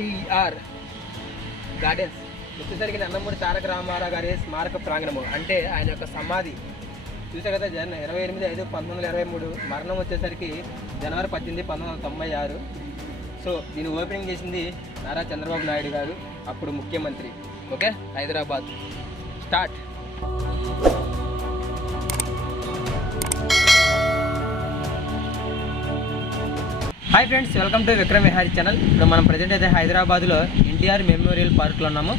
NTR gardens. వచ్చేసరికి నందమూరి తారక రామారావు గారి స్మారక ప్రాంగణము. అంటే ఆయన యొక్క సమాధి. చూసే కదా జన ఇరవై ఎనిమిది ఐదు పంతొమ్మిది వందల ఇరవై మూడు మరణం వచ్చేసరికి జనవరి పద్దెనిమిది పంతొమ్మిది వందల తొంభై ఆరు. సో దీన్ని ఓపెనింగ్ చేసింది నారా చంద్రబాబు నాయుడు గారు అప్పుడు ముఖ్యమంత్రి. Okay? Hyderabad. Start. Hi friends welcome to Vikram Vihari channel. ఇప్పుడు మనం ప్రజెంట్ అయితే హైదరాబాద్లో ఎన్టీఆర్ మెమోరియల్ పార్క్లో ఉన్నాము.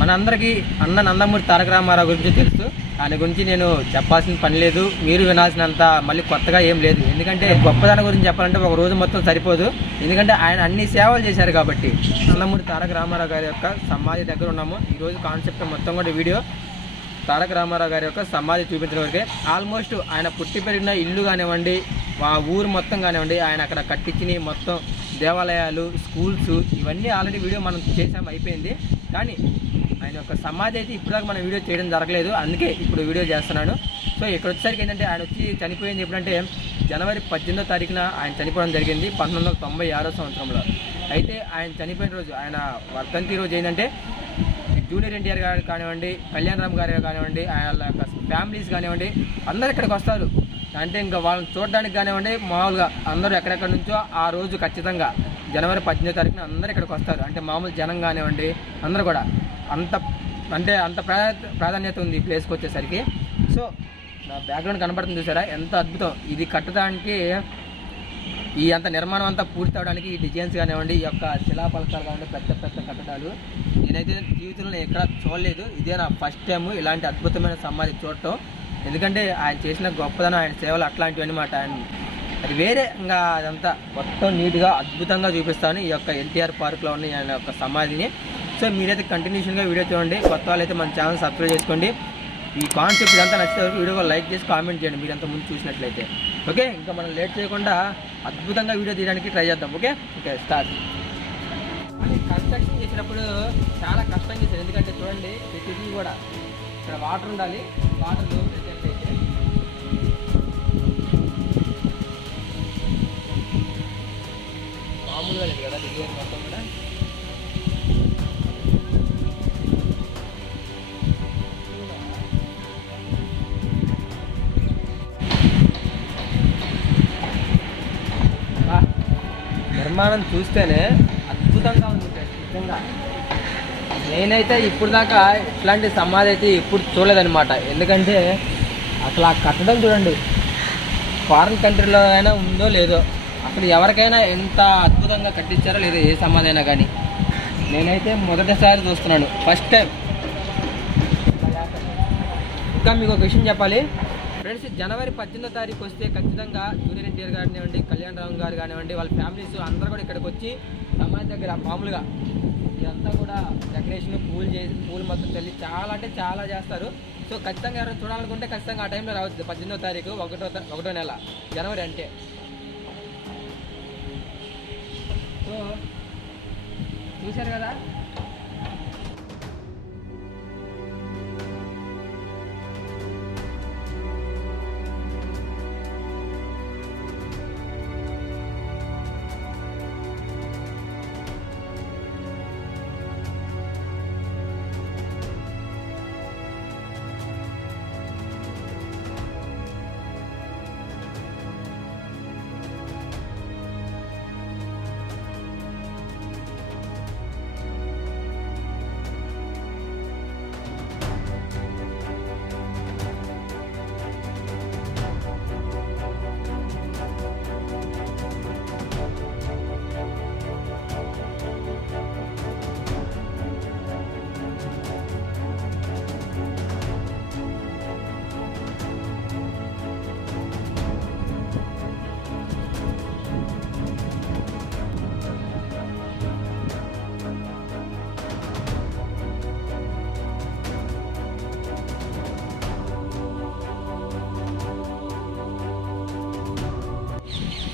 మనందరికీ అన్న నందమూరి తారక రామారావు గురించి తెలుసు. ఆయన గురించి నేను చెప్పాల్సిన పని లేదు. మీరు వినాల్సినంత మళ్ళీ కొత్తగా ఏం లేదు. ఎందుకంటే గొప్పదాని గురించి చెప్పాలంటే ఒక రోజు మొత్తం సరిపోదు. ఎందుకంటే ఆయన అన్ని సేవలు చేశారు కాబట్టి. నందమూరి తారక రామారావు గారి యొక్క సమాధి దగ్గర ఉన్నాము. ఈరోజు కాన్సెప్ట్ మొత్తం కూడా వీడియో తారక రామారావు గారి యొక్క సమాధి చూపించడం వరకే ఆల్మోస్ట్ ఆయన పుట్టి పెరిగిన ఇల్లు కానివ్వండి ఆ ఊరు మొత్తం కానివ్వండి ఆయన అక్కడ కట్టించిన మొత్తం దేవాలయాలు స్కూల్స్ ఇవన్నీ ఆల్రెడీ వీడియో మనం చేసాం అయిపోయింది. కానీ ఆయన యొక్క సమాధి అయితే ఇప్పటిదాకా మనం వీడియో చేయడం జరగలేదు. అందుకే ఇప్పుడు వీడియో చేస్తున్నాను. సో ఇక్కడ వచ్చేసరికి ఏంటంటే ఆయన వచ్చి చనిపోయింది ఎప్పుడంటే జనవరి పద్దెనిమిదో తారీఖున ఆయన చనిపోవడం జరిగింది పంతొమ్మిది వందల తొంభై ఆరో సంవత్సరంలో. అయితే ఆయన చనిపోయిన రోజు ఆయన వర్ధంతి రోజు ఏంటంటే జూనియర్ ఎన్టీఆర్ గారు కానివ్వండి కళ్యాణ్ రామ్ గారు కానివ్వండి వాళ్ళ యొక్క ఫ్యామిలీస్ కానివ్వండి అందరు ఇక్కడికి వస్తారు. అంటే ఇంకా వాళ్ళని చూడడానికి కానివ్వండి మామూలుగా అందరూ ఎక్కడెక్కడి నుంచో ఆ రోజు ఖచ్చితంగా జనవరి పద్దెనిమిదో తారీఖున అందరూ ఇక్కడికి వస్తారు. అంటే మామూలు జనం కానివ్వండి అందరూ కూడా అంత అంటే అంత ప్రాధాన్యత ఉంది ఈ ప్లేస్కి వచ్చేసరికి. సో నా బ్యాక్గ్రౌండ్ కనబడుతుంది చూసారా? ఎంత అద్భుతం. ఇది కట్టడానికి ఈ అంత నిర్మాణం అంతా పూర్తి అవడానికి ఈ డిజైన్స్ కానివ్వండి ఈ యొక్క శిలాపలకాలు కానివ్వండి పెద్ద పెద్ద కట్టడాలు నేనైతే జీవితంలో ఎక్కడ చూడలేదు. ఇదే నా ఫస్ట్ టైం ఇలాంటి అద్భుతమైన సమాధి చూడటం. ఎందుకంటే ఆయన చేసిన గొప్పదనం ఆయన సేవలు అట్లాంటివి అనమాట ఆయన అది వేరే ఇంకా అదంతా మొత్తం నీట్గా అద్భుతంగా చూపిస్తాను ఈ యొక్క ఎన్టీఆర్ పార్క్లో ఉన్న ఆయన యొక్క సమాధిని. సో మీరైతే కంటిన్యూషన్గా వీడియో చూడండి. కొత్త వాళ్ళైతే మన ఛానల్ సబ్స్క్రైబ్ చేసుకోండి. ఈ కాన్సెప్ట్ ఇదంతా నచ్చితే వీడియో లైక్ చేసి కామెంట్ చేయండి. మీరు అంత ముందు చూసినట్లయితే. ఓకే? ఇంకా మనం లేట్ చేయకుండా అద్భుతంగా వీడియో తీయడానికి ట్రై చేద్దాం ఓకే? Okay start. కన్స్ట్రక్షన్ చేసినప్పుడు చాలా కష్టం చేశారు. ఎందుకంటే చూడండి ప్రతిదీ కూడా ఇక్కడ వాటర్ ఉండాలి వాటర్ ప్రెసెంట్ మామూలుగా లేదు కదా డిజైన్ నిర్మాణం చూస్తేనే అద్భుతంగా ఉంది ఫ్రెండ్స్, నిజంగా. నేనైతే ఇప్పుడు దాకా ఇట్లాంటి సమాధి అయితే ఇప్పుడు చూడలేదనమాట ఎందుకంటే అసలు ఆ కట్టడం చూడండి ఫారిన్ కంట్రీలో అయినా ఉందో లేదో అసలు ఎవరికైనా ఎంత అద్భుతంగా కట్టించారో లేదో ఏ సమాధి అయినా కానీ. నేనైతే మొదటిసారి చూస్తున్నాను ఫస్ట్ టైం ఇంకా మీకు ఒక విషయం చెప్పాలి. ఫ్రెండ్స్ జనవరి పద్దెనిమిదో తారీఖు వస్తే ఖచ్చితంగా జూనియర్ ఎన్టీఆర్ గారు కానివ్వండి కళ్యాణ్ రామ్ గారు కానివ్వండి వాళ్ళ ఫ్యామిలీస్ అందరూ కూడా ఇక్కడికి వచ్చి సమాధి దగ్గర మామూలుగా ఇదంతా కూడా డెకరేషన్ పూలు చేసి పూలు మొత్తం చల్లి చాలా అంటే చాలా చేస్తారు. సో ఖచ్చితంగా ఎవరైనా చూడాలనుకుంటే ఖచ్చితంగా ఆ టైంలో రావచ్చు. పద్దెనిమిదో తారీఖు ఒకటో ఒకటో నెల జనవరి అంటే. సో చూశారు కదా?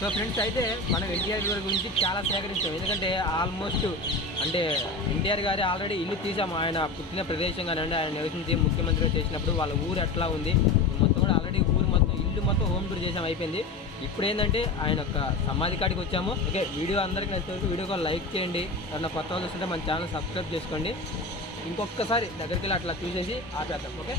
సో ఫ్రెండ్స్ అయితే మనం ఎన్టీఆర్ గారి గురించి చాలా సేకరించాం. ఎందుకంటే ఆల్మోస్ట్ అంటే ఎన్టీఆర్ గారి ఆల్రెడీ ఇల్లు తీసాము ఆయన పుట్టిన ప్రదేశం కానివ్వండి ఆయన నివసించి ముఖ్యమంత్రిగా చేసినప్పుడు వాళ్ళ ఊరు ఎట్లా ఉంది? మొత్తం కూడా ఆల్రెడీ ఊరు మొత్తం ఇల్లు మొత్తం హోమ్ టూర్ చేసాం అయిపోయింది. ఇప్పుడు ఏంటంటే ఆయన యొక్క సమాధి కాడికి వచ్చాము. ఓకే వీడియో అందరికీ నచ్చినందుకు వీడియోకి లైక్ చేయండి. ఎవరైనా కొత్త వాళ్ళు వస్తుంటే మన ఛానల్ సబ్స్క్రైబ్ చేసుకోండి. ఇంకొకసారి దగ్గరికి వెళ్ళి అట్లా చూసేసి ఆపేద్దాం ఓకే?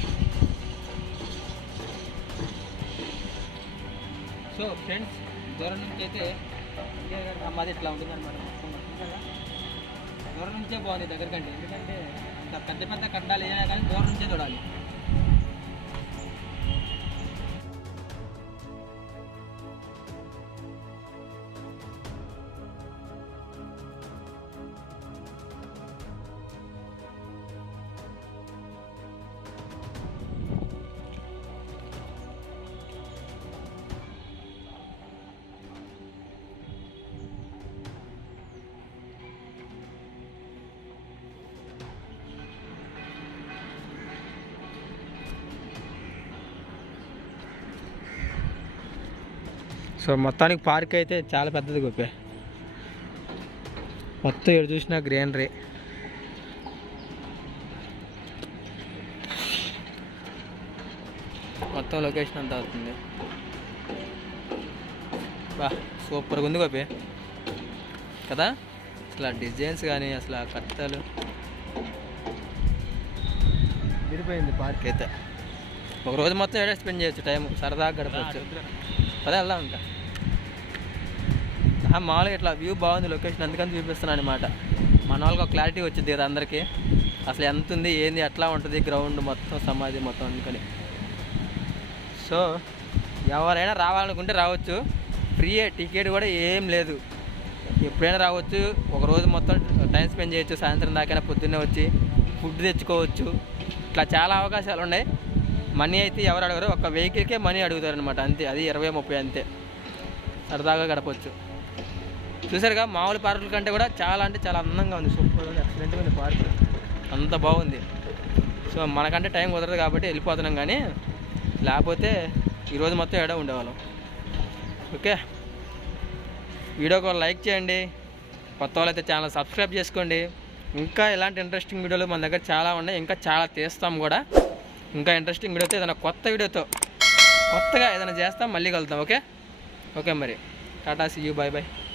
సో ఫ్రెండ్స్ దూరం నుంచి అయితే ఎన్టీఆర్ ఇట్లా ఉంటుంది అనమాట దూరం నుంచే బాగుంది దగ్గరకంటే. ఎందుకంటే అంత పెద్ద పెద్ద కట్టాలు ఏమైనా కానీ దూరం నుంచే చూడాలి. సో మొత్తానికి పార్క్ అయితే చాలా పెద్దది గొప్పే మొత్తం ఎటు చూసినా గ్రీనరీ. మొత్తం లొకేషన్ అంతా అవుతుంది. బా సూపర్గా ఉంది గోపి. కదా? అసలు ఆ డిజైన్స్ కానీ అసలు ఆ కట్టలు. విడిపోయింది పార్క్ అయితే. ఒక రోజు మొత్తం ఏడా స్పెండ్ చేయొచ్చు? టైం సరదాగా గడపచ్చు. పదే వెళ్దాం ఇంకా. మామూలుగా ఇట్లా వ్యూ బాగుంది లొకేషన్ అందుకని చూపిస్తున్నాను అనమాట మన వాళ్ళకి ఒక క్లారిటీ వచ్చింది కదా అందరికీ. అసలు ఎంత ఉంది ఏంది ఎట్లా ఉంటుంది గ్రౌండ్ మొత్తం సమాధి మొత్తం అందుకని. సో ఎవరైనా రావాలనుకుంటే రావచ్చు. ఫ్రీ టికెట్ కూడా ఏం లేదు. ఎప్పుడైనా రావచ్చు. ఒక రోజు మొత్తం టైం స్పెండ్ చేయొచ్చు. సాయంత్రం దాకైనా పొద్దున్నే వచ్చి ఫుడ్ తెచ్చుకోవచ్చు. ఇట్లా చాలా అవకాశాలు ఉన్నాయి. మనీ అయితే ఎవరు అడగరు. ఒక వెహికల్కే మనీ అడుగుతారు అనమాట అంతే. అది ఇరవై ముప్పై అంతే. సరదాగా గడపచ్చు. చూసారుగా మామూలు పార్కుల కంటే కూడా చాలా అంటే చాలా అందంగా ఉంది. సూపర్ ఉంది. ఎక్సలెంట్గా ఉంది పార్క్. అంత బాగుంది. సో మనకంటే టైం కుదరదు కాబట్టి వెళ్ళిపోతున్నాం కానీ లేకపోతే ఈరోజు మొత్తం ఏడా ఉండేవాళ్ళం. ఓకే? వీడియోకి ఒక లైక్ చేయండి. కొత్త వాళ్ళైతే ఛానల్ సబ్స్క్రైబ్ చేసుకోండి. ఇంకా ఇలాంటి ఇంట్రెస్టింగ్ వీడియోలు మన దగ్గర చాలా ఉన్నాయి. ఇంకా చాలా తీస్తాం కూడా. ఇంకా ఇంట్రెస్టింగ్ వీడియోతో ఏదైనా కొత్త వీడియోతో కొత్తగా ఏదైనా చేస్తాం మళ్ళీ కలుద్దాం ఓకే? ఓకే మరి. టాటా సీ యూ బాయ్ బాయ్